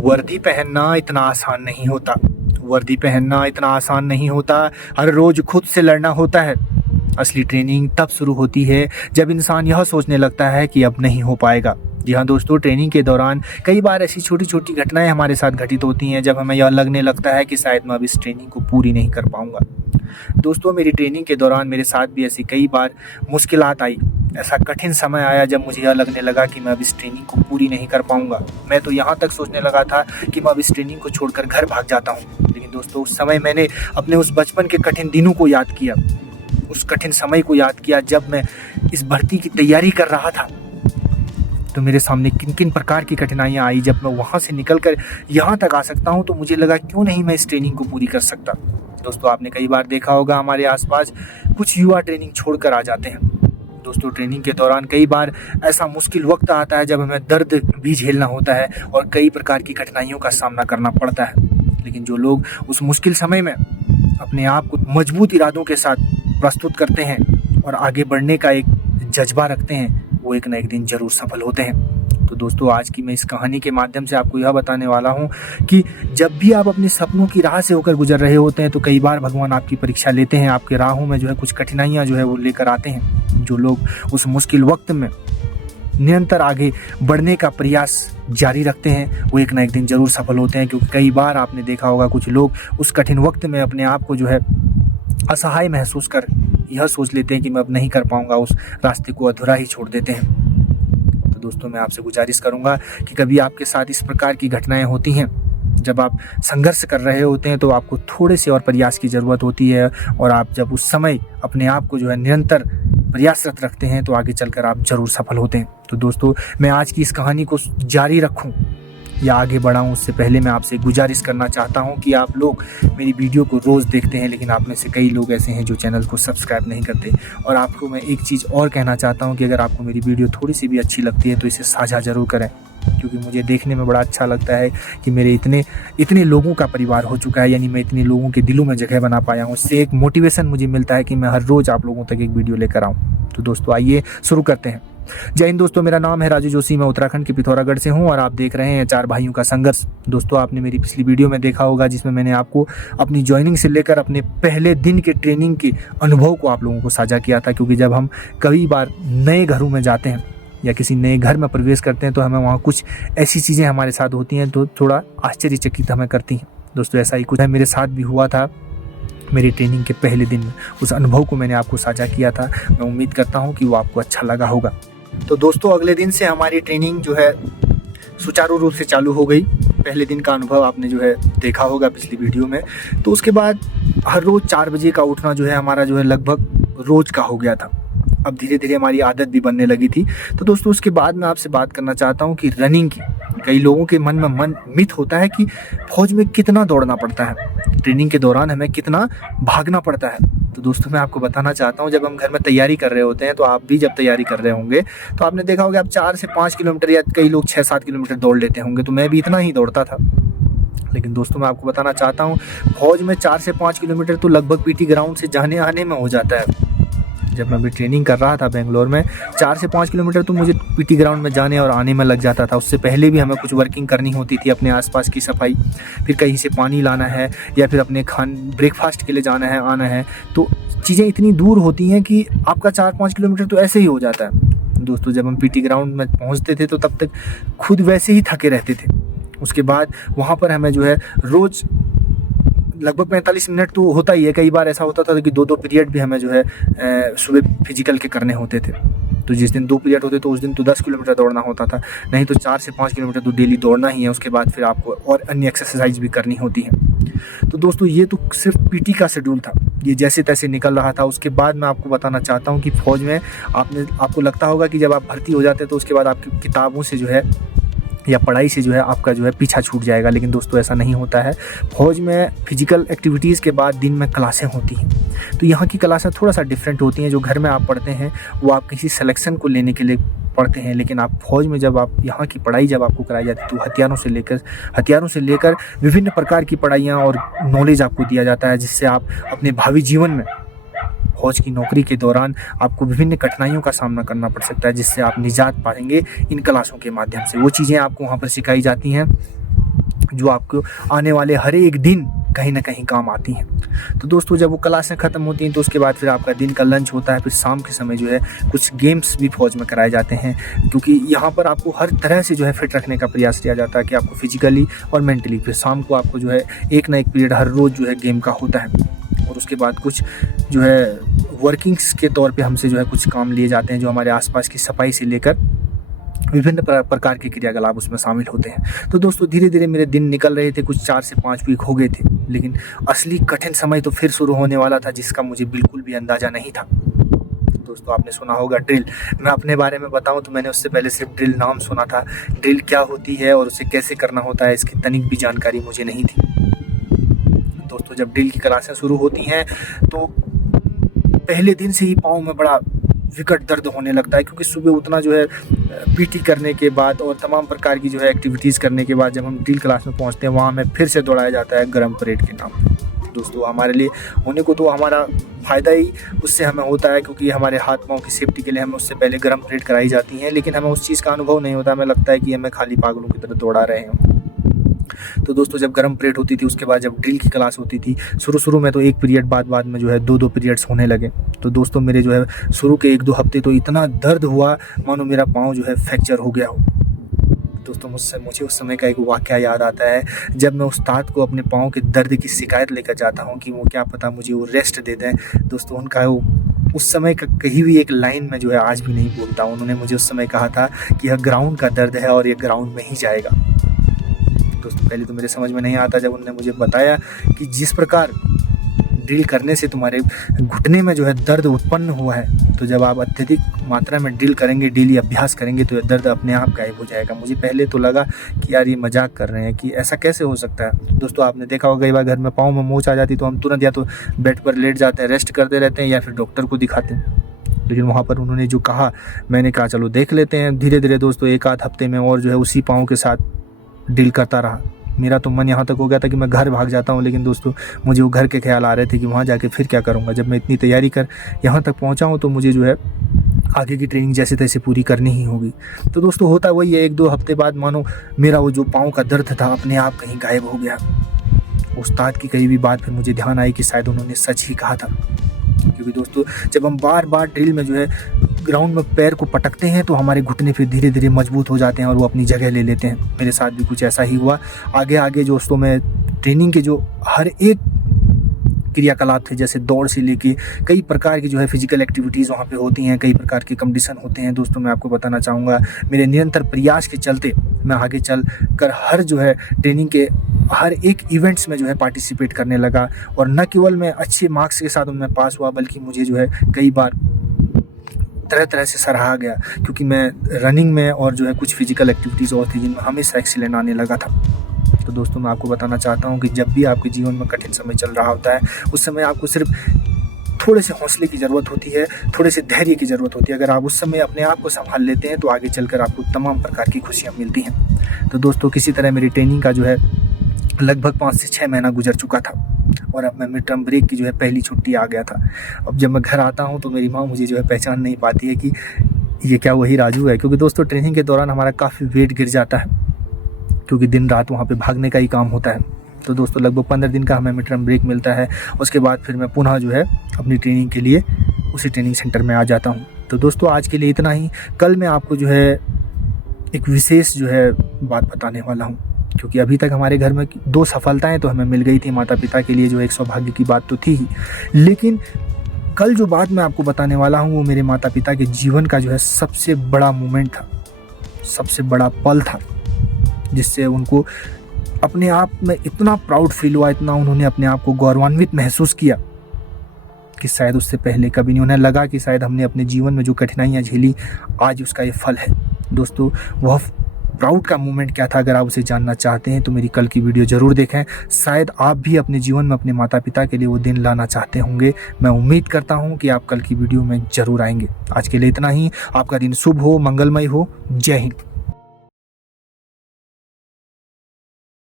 वर्दी पहनना इतना आसान नहीं होता। वर्दी पहनना इतना आसान नहीं होता। हर रोज खुद से लड़ना होता है। असली ट्रेनिंग तब शुरू होती है जब इंसान यह सोचने लगता है कि अब नहीं हो पाएगा। जी हाँ दोस्तों, ट्रेनिंग के दौरान कई बार ऐसी छोटी छोटी घटनाएं हमारे साथ घटित होती हैं जब हमें यह लगने लगता है कि शायद मैं अब इस ट्रेनिंग को पूरी नहीं कर पाऊंगा। दोस्तों, मेरी ट्रेनिंग के दौरान मेरे साथ भी ऐसी कई बार मुश्किलात आई। ऐसा कठिन समय आया जब मुझे यह लगने लगा कि मैं अब इस ट्रेनिंग को पूरी नहीं कर पाऊंगा। मैं तो यहाँ तक सोचने लगा था कि मैं अब इस ट्रेनिंग को छोड़कर घर भाग जाता हूँ। लेकिन दोस्तों, उस समय मैंने अपने उस बचपन के कठिन दिनों को याद किया, उस कठिन समय को याद किया जब मैं इस भर्ती की तैयारी कर रहा था। तो मेरे सामने किन किन प्रकार की कठिनाइयाँ आई। जब मैं वहाँ से निकलकर यहाँ तक आ सकता हूँ तो मुझे लगा क्यों नहीं मैं इस ट्रेनिंग को पूरी कर सकता। दोस्तों, आपने कई बार देखा होगा हमारे आसपास कुछ युवा ट्रेनिंग छोड़कर आ जाते हैं। दोस्तों, ट्रेनिंग के दौरान कई बार ऐसा मुश्किल वक्त आता है जब हमें दर्द भी झेलना होता है और कई प्रकार की कठिनाइयों का सामना करना पड़ता है। लेकिन जो लोग उस मुश्किल समय में अपने आप को मजबूत इरादों के साथ प्रस्तुत करते हैं और आगे बढ़ने का एक जज्बा रखते हैं, वो एक न एक दिन जरूर सफल होते हैं। तो दोस्तों, आज की मैं इस कहानी के माध्यम से आपको यह बताने वाला हूँ कि जब भी आप अपने सपनों की राह से होकर गुजर रहे होते हैं तो कई बार भगवान आपकी परीक्षा लेते हैं। आपके राहों में जो है कुछ कठिनाइयाँ जो है वो लेकर आते हैं। जो लोग उस मुश्किल वक्त में निरंतर आगे बढ़ने का प्रयास जारी रखते हैं वो एक न एक दिन जरूर सफल होते हैं। क्योंकि कई बार आपने देखा होगा कुछ लोग उस कठिन वक्त में अपने आप को जो है असहाय महसूस कर यह सोच लेते हैं कि मैं अब नहीं कर पाऊंगा, उस रास्ते को अधूरा ही छोड़ देते हैं। तो दोस्तों, मैं आपसे गुजारिश करूंगा कि कभी आपके साथ इस प्रकार की घटनाएं होती हैं, जब आप संघर्ष कर रहे होते हैं तो आपको थोड़े से और प्रयास की ज़रूरत होती है और आप जब उस समय अपने आप को जो है निरंतर प्रयासरत रखते हैं तो आगे चलकर आप जरूर सफल होते हैं। तो दोस्तों, मैं आज की इस कहानी को जारी रखूं या आगे बढ़ाऊं उससे पहले मैं आपसे गुजारिश करना चाहता हूं कि आप लोग मेरी वीडियो को रोज़ देखते हैं, लेकिन आप में से कई लोग ऐसे हैं जो चैनल को सब्सक्राइब नहीं करते। और आपको मैं एक चीज़ और कहना चाहता हूं कि अगर आपको मेरी वीडियो थोड़ी सी भी अच्छी लगती है तो इसे साझा ज़रूर करें, क्योंकि मुझे देखने में बड़ा अच्छा लगता है कि मेरे इतने लोगों का परिवार हो चुका है, यानी मैं इतने लोगों के दिलों में जगह बना पाया हूँ। इससे एक मोटिवेशन मुझे मिलता है कि मैं हर रोज़ आप लोगों तक एक वीडियो लेकर आऊँ। तो दोस्तों, आइए शुरू करते हैं। जय हिंद दोस्तों, मेरा नाम है राजू जोशी। मैं उत्तराखंड के पिथौरागढ़ से हूं और आप देख रहे हैं 4 भाइयों का संघर्ष। दोस्तों, आपने मेरी पिछली वीडियो में देखा होगा जिसमें मैंने आपको अपनी ज्वाइनिंग से लेकर अपने पहले दिन के ट्रेनिंग के अनुभव को आप लोगों को साझा किया था। क्योंकि जब हम कई बार नए घरों में जाते हैं या किसी नए घर में प्रवेश करते हैं तो हमें वहाँ कुछ ऐसी चीज़ें हमारे साथ होती हैं तो थोड़ा आश्चर्यचकित हमें करती हैं। दोस्तों, ऐसा ही कुछ है मेरे साथ भी हुआ था मेरी ट्रेनिंग के पहले दिन में। उस अनुभव को मैंने आपको साझा किया था। मैं उम्मीद करता हूँ कि वो आपको अच्छा लगा होगा। तो दोस्तों, अगले दिन से हमारी ट्रेनिंग जो है सुचारू रूप से चालू हो गई। पहले दिन का अनुभव आपने जो है देखा होगा पिछली वीडियो में। तो उसके बाद हर रोज़ 4 बजे का उठना जो है हमारा जो है लगभग रोज़ का हो गया था। अब धीरे धीरे हमारी आदत भी बनने लगी थी। तो दोस्तों, उसके बाद मैं आपसे बात करना चाहता हूँ कि रनिंग की कई लोगों के मन में मिथ होता है कि फौज में कितना दौड़ना पड़ता है, ट्रेनिंग के दौरान हमें कितना भागना पड़ता है। तो दोस्तों, मैं आपको बताना चाहता हूँ, जब हम घर में तैयारी कर रहे होते हैं तो आप भी जब तैयारी कर रहे होंगे तो आपने देखा होगा आप 4 से 5 किलोमीटर या कई लोग 6-7 किलोमीटर दौड़ लेते होंगे। तो मैं भी इतना ही दौड़ता था। लेकिन दोस्तों, मैं आपको बताना चाहता हूँ, फौज में 4 से 5 किलोमीटर तो लगभग पीटी ग्राउंड से जाने आने में हो जाता है। जब मैं भी ट्रेनिंग कर रहा था बेंगलोर में, 4 से 5 किलोमीटर तो मुझे पीटी ग्राउंड में जाने और आने में लग जाता था। उससे पहले भी हमें कुछ वर्किंग करनी होती थी, अपने आसपास की सफाई, फिर कहीं से पानी लाना है या फिर अपने ब्रेकफास्ट के लिए जाना है, आना है। तो चीज़ें इतनी दूर होती हैं कि आपका 4-5 किलोमीटर तो ऐसे ही हो जाता है। दोस्तों, जब हम पीटी ग्राउंड में पहुँचते थे तो तब तक खुद वैसे ही थके रहते थे। उसके बाद वहाँ पर हमें जो है रोज़ लगभग 45 मिनट तो होता ही है। कई बार ऐसा होता था कि 2-2 पीरियड भी हमें जो है सुबह फिजिकल के करने होते थे। तो जिस दिन 2 पीरियड होते तो उस दिन तो 10 किलोमीटर दौड़ना होता था, नहीं तो 4 से 5 किलोमीटर तो डेली दौड़ना ही है। उसके बाद फिर आपको और अन्य एक्सरसाइज भी करनी होती है। तो दोस्तों, ये तो सिर्फ पीटी का शेड्यूल था, ये जैसे तैसे निकल रहा था। उसके बाद मैं आपको बताना चाहता हूँ कि फौज में आपको लगता होगा कि जब आप भर्ती हो जाते हैं तो उसके बाद आपकी किताबों से जो है या पढ़ाई से जो है आपका जो है पीछा छूट जाएगा। लेकिन दोस्तों, ऐसा नहीं होता है। फौज में फिजिकल एक्टिविटीज़ के बाद दिन में क्लासें होती हैं। तो यहाँ की क्लासें थोड़ा सा डिफरेंट होती हैं। जो घर में आप पढ़ते हैं वो आप किसी सिलेक्शन को लेने के लिए पढ़ते हैं, लेकिन आप फौज में जब आप यहाँ की पढ़ाई जब आपको कराई जाती है तो हथियारों से लेकर विभिन्न प्रकार की पढ़ाइयाँ और नॉलेज आपको दिया जाता है, जिससे आप अपने भावी जीवन में फौज की नौकरी के दौरान आपको विभिन्न कठिनाइयों का सामना करना पड़ सकता है, जिससे आप निजात पाएंगे इन क्लासों के माध्यम से। वो चीज़ें आपको वहाँ पर सिखाई जाती हैं जो आपको आने वाले हर एक दिन कहीं ना कहीं काम आती हैं। तो दोस्तों जब वो क्लासें ख़त्म होती हैं तो उसके बाद फिर आपका दिन का लंच होता है, फिर शाम के समय जो है कुछ गेम्स भी फौज में कराए जाते हैं, क्योंकि यहाँ पर आपको हर तरह से जो है फिट रखने का प्रयास किया जाता है कि आपको फिजिकली और मेंटली। फिर शाम को आपको जो है एक ना एक पीरियड हर रोज़ जो है गेम का होता है, और उसके बाद कुछ जो है वर्किंग्स के तौर पे हमसे जो है कुछ काम लिए जाते हैं, जो हमारे आसपास की सफाई से लेकर विभिन्न प्रकार के क्रियाकलाप उसमें शामिल होते हैं। तो दोस्तों धीरे धीरे मेरे दिन निकल रहे थे, कुछ 4 से 5 वीक हो गए थे, लेकिन असली कठिन समय तो फिर शुरू होने वाला था, जिसका मुझे बिल्कुल भी अंदाज़ा नहीं था। दोस्तों आपने सुना होगा ड्रिल। मैं अपने बारे में बताऊं तो मैंने उससे पहले सिर्फ ड्रिल नाम सुना था। ड्रिल क्या होती है और उसे कैसे करना होता है, इसकी तनिक भी जानकारी मुझे नहीं थी। दोस्तों जब ड्रिल की क्लासें शुरू होती हैं तो पहले दिन से ही पाँव में बड़ा विकट दर्द होने लगता है, क्योंकि सुबह उतना जो है पीटी करने के बाद और तमाम प्रकार की जो है एक्टिविटीज़ करने के बाद जब हम ड्रिल क्लास में पहुंचते हैं, वहाँ हमें फिर से दौड़ाया जाता है गरम परेड के नाम पर। दोस्तों हमारे लिए होने को तो हमारा फ़ायदा ही उससे हमें होता है, क्योंकि हमारे हाथ पाँव की सेफ्टी के लिए हमें उससे पहले गरम परेड कराई जाती हैं, लेकिन हमें उस चीज़ का अनुभव नहीं होता। हमें लगता है कि हमें खाली पागलों की तरह दौड़ा रहे हैं। तो दोस्तों जब गरम परेड होती थी, उसके बाद जब ड्रिल की क्लास होती थी, शुरू में तो एक पीरियड, बाद में जो है 2-2 पीरियड्स होने लगे। तो दोस्तों मेरे जो है शुरू के 1-2 हफ्ते तो इतना दर्द हुआ मानो मेरा पाँव जो है फ्रैक्चर हो गया हो। दोस्तों मुझे उस समय का एक वाक़या याद आता है, जब मैं उस्ताद को अपने पाँव के दर्द की शिकायत लेकर जाता हूँ कि वो क्या पता मुझे वो रेस्ट दे दें। दोस्तों उनका वो उस समय का कहीं भी एक लाइन में जो है आज भी नहीं भूलता। उन्होंने मुझे उस समय कहा था कि यह ग्राउंड का दर्द है और यह ग्राउंड में ही जाएगा। दोस्तों पहले तो मेरे समझ में नहीं आता, जब उन्होंने मुझे बताया कि जिस प्रकार ड्रिल करने से तुम्हारे घुटने में जो है दर्द उत्पन्न हुआ है, तो जब आप अत्यधिक मात्रा में ड्रिल करेंगे, डेली अभ्यास करेंगे, तो यह दर्द अपने आप गायब हो जाएगा। मुझे पहले तो लगा कि यार ये मजाक कर रहे हैं, कि ऐसा कैसे हो सकता है। दोस्तों आपने देखा होगा कई बार घर में पाँव में मोच आ जाती तो हम तुरंत या तो बेड पर लेट जाते हैं, रेस्ट करते रहते हैं, या फिर डॉक्टर को दिखाते हैं। लेकिन वहाँ पर उन्होंने जो कहा, मैंने कहा चलो देख लेते हैं। धीरे धीरे दोस्तों 1-8 हफ्ते में और जो है उसी पाँव के साथ डील करता रहा। मेरा तो मन यहाँ तक हो गया था कि मैं घर भाग जाता हूँ, लेकिन दोस्तों मुझे वो घर के ख्याल आ रहे थे कि वहाँ जाके फिर क्या करूँगा। जब मैं इतनी तैयारी कर यहाँ तक पहुँचा हूँ तो मुझे जो है आगे की ट्रेनिंग जैसे तैसे पूरी करनी ही होगी। तो दोस्तों होता वही है, 1-2 हफ्ते बाद मानो मेरा वो जो पाँव का दर्द था अपने आप कहीं गायब हो गया। उस्ताद की कही भी बात फिर मुझे ध्यान आई कि शायद उन्होंने सच ही कहा था, क्योंकि दोस्तों जब हम बार बार ड्रिल में जो है ग्राउंड में पैर को पटकते हैं तो हमारे घुटने फिर धीरे धीरे मजबूत हो जाते हैं और वो अपनी जगह ले लेते हैं। मेरे साथ भी कुछ ऐसा ही हुआ। आगे दोस्तों मैं ट्रेनिंग के जो हर एक क्रियाकलाप थे, जैसे दौड़ से लेके कई प्रकार की जो है फिजिकल एक्टिविटीज़ वहाँ पे होती हैं, कई प्रकार के कंपटीशन होते हैं। दोस्तों मैं आपको बताना चाहूँगा, मेरे निरंतर प्रयास के चलते मैं आगे चल कर हर जो है ट्रेनिंग के हर एक इवेंट्स में जो है पार्टिसिपेट करने लगा, और न केवल मैं अच्छे मार्क्स के साथ उनमें पास हुआ, बल्कि मुझे जो है कई बार तरह तरह से सराहा गया, क्योंकि मैं रनिंग में और जो है कुछ फिजिकल एक्टिविटीज़ और थी जिनमें हमेशा एक्सीलेंट आने लगा था। तो दोस्तों मैं आपको बताना चाहता हूँ कि जब भी आपके जीवन में कठिन समय चल रहा होता है, उस समय आपको सिर्फ थोड़े से हौसले की ज़रूरत होती है, थोड़े से धैर्य की ज़रूरत होती है। अगर आप उस समय अपने आप को संभाल लेते हैं तो आगे चलकर आपको तमाम प्रकार की खुशियाँ मिलती हैं। तो दोस्तों किसी तरह मेरी ट्रेनिंग का जो है लगभग 5 से 6 महीना गुजर चुका था, और अब मैं मिड टर्म ब्रेक की जो है पहली छुट्टी आ गया था। अब जब मैं घर आता हूँ तो मेरी माँ मुझे जो है पहचान नहीं पाती है कि ये क्या वही राजू है, क्योंकि दोस्तों ट्रेनिंग के दौरान हमारा काफ़ी वेट गिर जाता है, क्योंकि दिन रात वहाँ पे भागने का ही काम होता है। तो दोस्तों लगभग 15 दिन का हमें मिड टर्म ब्रेक मिलता है। उसके बाद फिर मैं पुनः जो है अपनी ट्रेनिंग के लिए उसी ट्रेनिंग सेंटर में आ जाता हूँ। तो दोस्तों आज के लिए इतना ही। कल मैं आपको जो है एक विशेष जो है बात बताने वाला हूँ, क्योंकि अभी तक हमारे घर में 2 सफलताएं तो हमें मिल गई थी। माता पिता के लिए जो एक सौभाग्य की बात तो थी ही, लेकिन कल जो बात मैं आपको बताने वाला हूँ वो मेरे माता पिता के जीवन का जो है सबसे बड़ा मोमेंट था, सबसे बड़ा पल था, जिससे उनको अपने आप में इतना प्राउड फील हुआ, इतना उन्होंने अपने आप को गौरवान्वित महसूस किया कि शायद उससे पहले कभी नहीं। उन्हें लगा कि शायद हमने अपने जीवन में जो कठिनाइयाँ झेली आज उसका ये फल है। दोस्तों वह प्राउड का मोमेंट क्या था, अगर आप उसे जानना चाहते हैं तो मेरी कल की वीडियो ज़रूर देखें। शायद आप भी अपने जीवन में अपने माता पिता के लिए वो दिन लाना चाहते होंगे। मैं उम्मीद करता हूँ कि आप कल की वीडियो में ज़रूर आएंगे। आज के लिए इतना ही। आपका दिन शुभ हो, मंगलमय हो। जय हिंद।